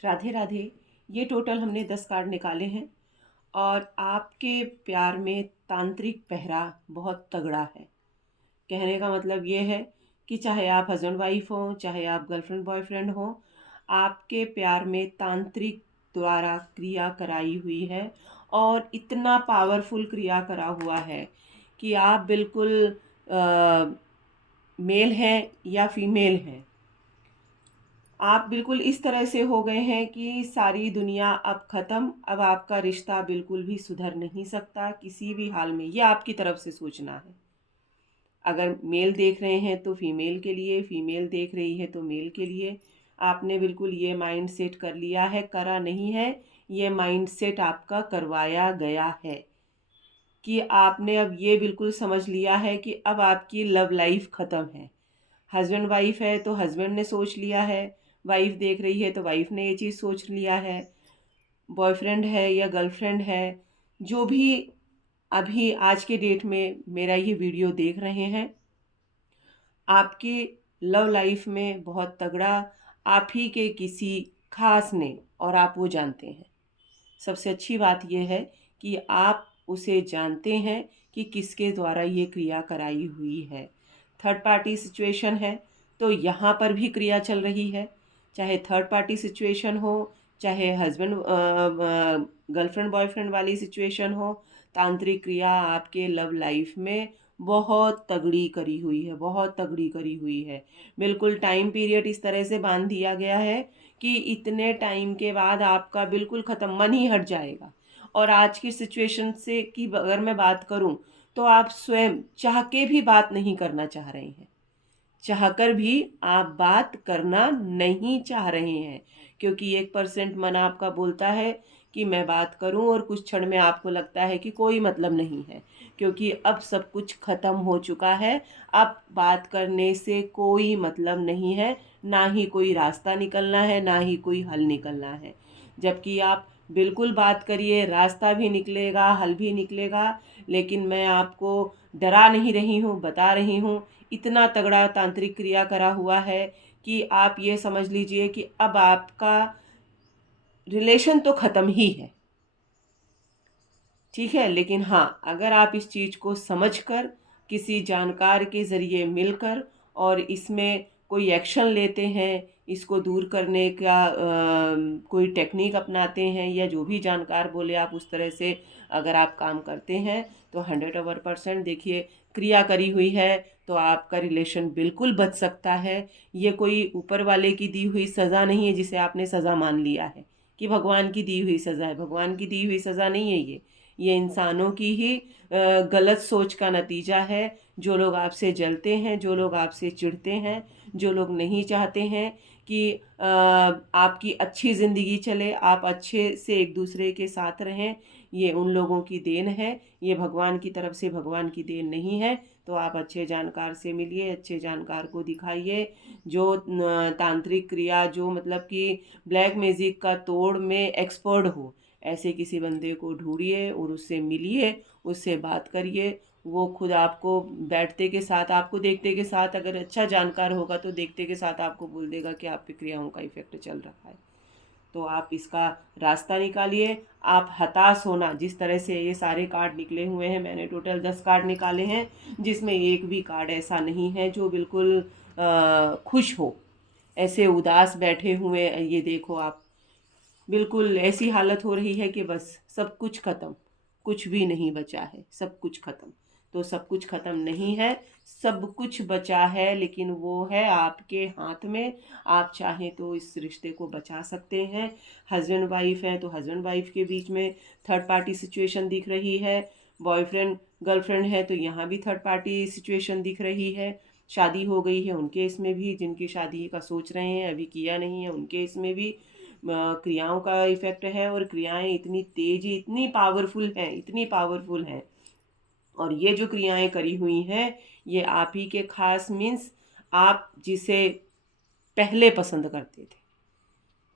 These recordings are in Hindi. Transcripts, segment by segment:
राधे राधे। ये टोटल हमने 10 कार्ड निकाले हैं और आपके प्यार में तांत्रिक पहरा बहुत तगड़ा है। कहने का मतलब ये है कि चाहे आप हस्बैंड वाइफ हो, चाहे आप गर्लफ्रेंड बॉयफ्रेंड हो, आपके प्यार में तांत्रिक द्वारा क्रिया कराई हुई है और इतना पावरफुल क्रिया करा हुआ है कि आप बिल्कुल मेल हैं या फीमेल हैं, आप बिल्कुल इस तरह से हो गए हैं कि सारी दुनिया अब ख़त्म, अब आपका रिश्ता बिल्कुल भी सुधर नहीं सकता किसी भी हाल में। ये आपकी तरफ से सोचना है। अगर मेल देख रहे हैं तो फीमेल के लिए, फीमेल देख रही है तो मेल के लिए। आपने बिल्कुल ये माइंड सेट कर लिया है, करा नहीं है, ये माइंड सेट आपका करवाया गया है कि आपने अब ये बिल्कुल समझ लिया है कि अब आपकी लव लाइफ ख़त्म है। हस्बैंड वाइफ है तो हस्बैंड ने सोच लिया है, वाइफ देख रही है तो वाइफ ने ये चीज़ सोच लिया है, बॉयफ्रेंड है या गर्लफ्रेंड है, जो भी अभी आज के डेट में मेरा ये वीडियो देख रहे हैं, आपकी लव लाइफ में बहुत तगड़ा आप ही के किसी खास ने, और आप वो जानते हैं। सबसे अच्छी बात यह है कि आप उसे जानते हैं कि किसके द्वारा ये क्रिया कराई हुई है। थर्ड पार्टी सिचुएशन है तो यहाँ पर भी क्रिया चल रही है। चाहे थर्ड पार्टी सिचुएशन हो, चाहे हस्बैंड गर्लफ्रेंड बॉयफ्रेंड वाली सिचुएशन हो, तांत्रिक क्रिया आपके लव लाइफ में बहुत तगड़ी करी हुई है, बहुत तगड़ी करी हुई है। बिल्कुल टाइम पीरियड इस तरह से बांध दिया गया है कि इतने टाइम के बाद आपका बिल्कुल ख़त्म, मन ही हट जाएगा। और आज की सिचुएशन से कि अगर मैं बात करूं तो आप स्वयं चाह के भी बात नहीं करना चाह रहे हैं, चाहकर भी आप बात करना नहीं चाह रहे हैं, क्योंकि 1% मन आपका बोलता है कि मैं बात करूं, और कुछ क्षण में आपको लगता है कि कोई मतलब नहीं है, क्योंकि अब सब कुछ ख़त्म हो चुका है। अब बात करने से कोई मतलब नहीं है, ना ही कोई रास्ता निकलना है, ना ही कोई हल निकलना है। जबकि आप बिल्कुल बात करिए, रास्ता भी निकलेगा, हल भी निकलेगा। लेकिन मैं आपको डरा नहीं रही हूँ, बता रही हूँ, इतना तगड़ा तांत्रिक क्रिया करा हुआ है कि आप ये समझ लीजिए कि अब आपका रिलेशन तो ख़त्म ही है, ठीक है। लेकिन हाँ, अगर आप इस चीज़ को समझकर किसी जानकार के ज़रिए मिलकर और इसमें कोई एक्शन लेते हैं, इसको दूर करने का कोई टेक्निक अपनाते हैं, या जो भी जानकार बोले आप उस तरह से अगर आप काम करते हैं, तो 100% देखिए क्रिया करी हुई है तो आपका रिलेशन बिल्कुल बच सकता है। ये कोई ऊपर वाले की दी हुई सज़ा नहीं है जिसे आपने सज़ा मान लिया है कि भगवान की दी हुई सज़ा है। भगवान की दी हुई सज़ा नहीं है ये इंसानों की ही गलत सोच का नतीजा है। जो लोग आपसे जलते हैं, जो लोग आपसे चिढ़ते हैं, जो लोग नहीं चाहते हैं कि आपकी अच्छी ज़िंदगी चले, आप अच्छे से एक दूसरे के साथ रहें, ये उन लोगों की देन है, ये भगवान की तरफ से भगवान की देन नहीं है। तो आप अच्छे जानकार से मिलिए, अच्छे जानकार को दिखाइए, जो तांत्रिक क्रिया, जो मतलब कि ब्लैक मैजिक का तोड़ में एक्सपर्ट हो, ऐसे किसी बंदे को ढूंढिए और उससे मिलिए, उससे बात करिए। वो खुद आपको बैठते के साथ, आपको देखते के साथ, अगर अच्छा जानकार होगा तो देखते के साथ आपको बोल देगा कि आप पे क्रियाओं का इफेक्ट चल रहा है। तो आप इसका रास्ता निकालिए। आप हताश होना, जिस तरह से ये सारे कार्ड निकले हुए हैं, मैंने टोटल 10 कार्ड निकाले हैं, जिसमें एक भी कार्ड ऐसा नहीं है जो बिल्कुल खुश हो। ऐसे उदास बैठे हुए, ये देखो आप, बिल्कुल ऐसी हालत हो रही है कि बस सब कुछ ख़त्म, कुछ भी नहीं बचा है, सब कुछ ख़त्म। तो सब कुछ ख़त्म नहीं है, सब कुछ बचा है, लेकिन वो है आपके हाथ में। आप चाहें तो इस रिश्ते को बचा सकते हैं। हस्बैंड वाइफ है तो हस्बैंड वाइफ के बीच में थर्ड पार्टी सिचुएशन दिख रही है, बॉयफ्रेंड गर्लफ्रेंड है तो यहाँ भी थर्ड पार्टी सिचुएशन दिख रही है। शादी हो गई है उनके इसमें भी, जिनकी शादी का सोच रहे हैं अभी किया नहीं है, उनके इसमें भी क्रियाओं का इफेक्ट है। और क्रियाएं इतनी तेजी, इतनी पावरफुल हैं, इतनी पावरफुल हैं। और ये जो क्रियाएं करी हुई हैं, ये आप ही के खास मीन्स आप जिसे पहले पसंद करते थे,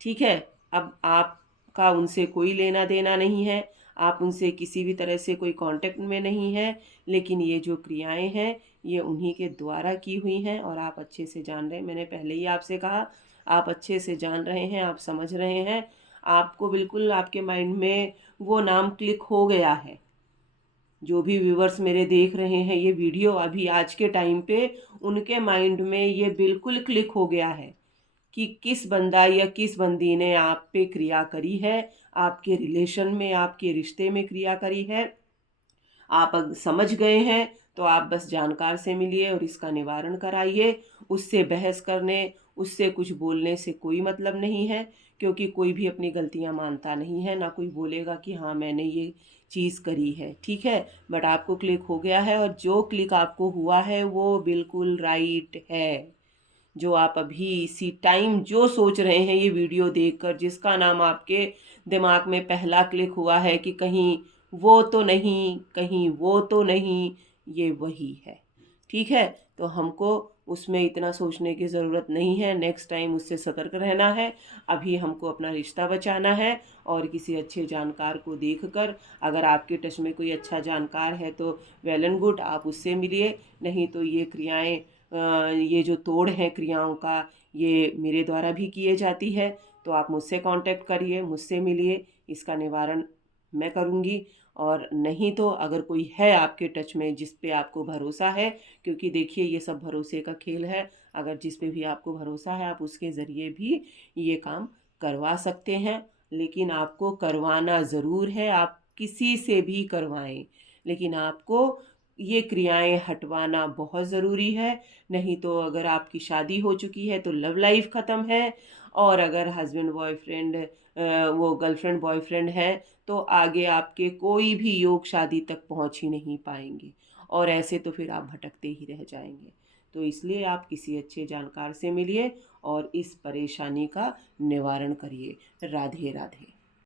ठीक है। अब आपका उनसे कोई लेना देना नहीं है, आप उनसे किसी भी तरह से कोई कांटेक्ट में नहीं है, लेकिन ये जो क्रियाएं हैं ये उन्हीं के द्वारा की हुई हैं और आप अच्छे से जान रहे हैं। मैंने पहले ही आपसे कहा, आप अच्छे से जान रहे हैं, आप समझ रहे हैं, आपको बिल्कुल आपके माइंड में वो नाम क्लिक हो गया है। जो भी व्यूवर्स मेरे देख रहे हैं ये वीडियो अभी आज के टाइम पे, उनके माइंड में ये बिल्कुल क्लिक हो गया है कि किस बंदा या किस बंदी ने आप पे क्रिया करी है, आपके रिलेशन में, आपके रिश्ते में क्रिया करी है। आप समझ गए हैं तो आप बस जानकार से मिलिए और इसका निवारण कराइए। उससे बहस करने, उससे कुछ बोलने से कोई मतलब नहीं है, क्योंकि कोई भी अपनी गलतियां मानता नहीं है, ना कोई बोलेगा कि हाँ मैंने ये चीज़ करी है, ठीक है। बट आपको क्लिक हो गया है, और जो क्लिक आपको हुआ है वो बिल्कुल राइट है। जो आप अभी इसी टाइम जो सोच रहे हैं ये वीडियो देखकर, जिसका नाम आपके दिमाग में पहला क्लिक हुआ है कि कहीं वो तो नहीं, कहीं वो तो नहीं, ये वही है, ठीक है। तो हमको उसमें इतना सोचने की ज़रूरत नहीं है, नेक्स्ट टाइम उससे सतर्क रहना है। अभी हमको अपना रिश्ता बचाना है, और किसी अच्छे जानकार को देखकर, अगर आपके टच में कोई अच्छा जानकार है तो वेल एंड गुड, आप उससे मिलिए। नहीं तो ये क्रियाएं, ये जो तोड़ है क्रियाओं का, ये मेरे द्वारा भी किए जाती है। तो आप मुझसे कांटेक्ट करिए, मुझसे मिलिए, इसका निवारण मैं करूँगी। और नहीं तो अगर कोई है आपके टच में जिस पे आपको भरोसा है, क्योंकि देखिए ये सब भरोसे का खेल है, अगर जिस पे भी आपको भरोसा है आप उसके ज़रिए भी ये काम करवा सकते हैं। लेकिन आपको करवाना ज़रूर है, आप किसी से भी करवाएं, लेकिन आपको ये क्रियाएं हटवाना बहुत ज़रूरी है। नहीं तो अगर आपकी शादी हो चुकी है तो लव लाइफ ख़त्म है, और अगर हस्बैंड बॉयफ्रेंड, वो गर्लफ्रेंड बॉयफ्रेंड है, तो आगे आपके कोई भी योग शादी तक पहुंच ही नहीं पाएंगे, और ऐसे तो फिर आप भटकते ही रह जाएंगे। तो इसलिए आप किसी अच्छे जानकार से मिलिए और इस परेशानी का निवारण करिए। राधे राधे।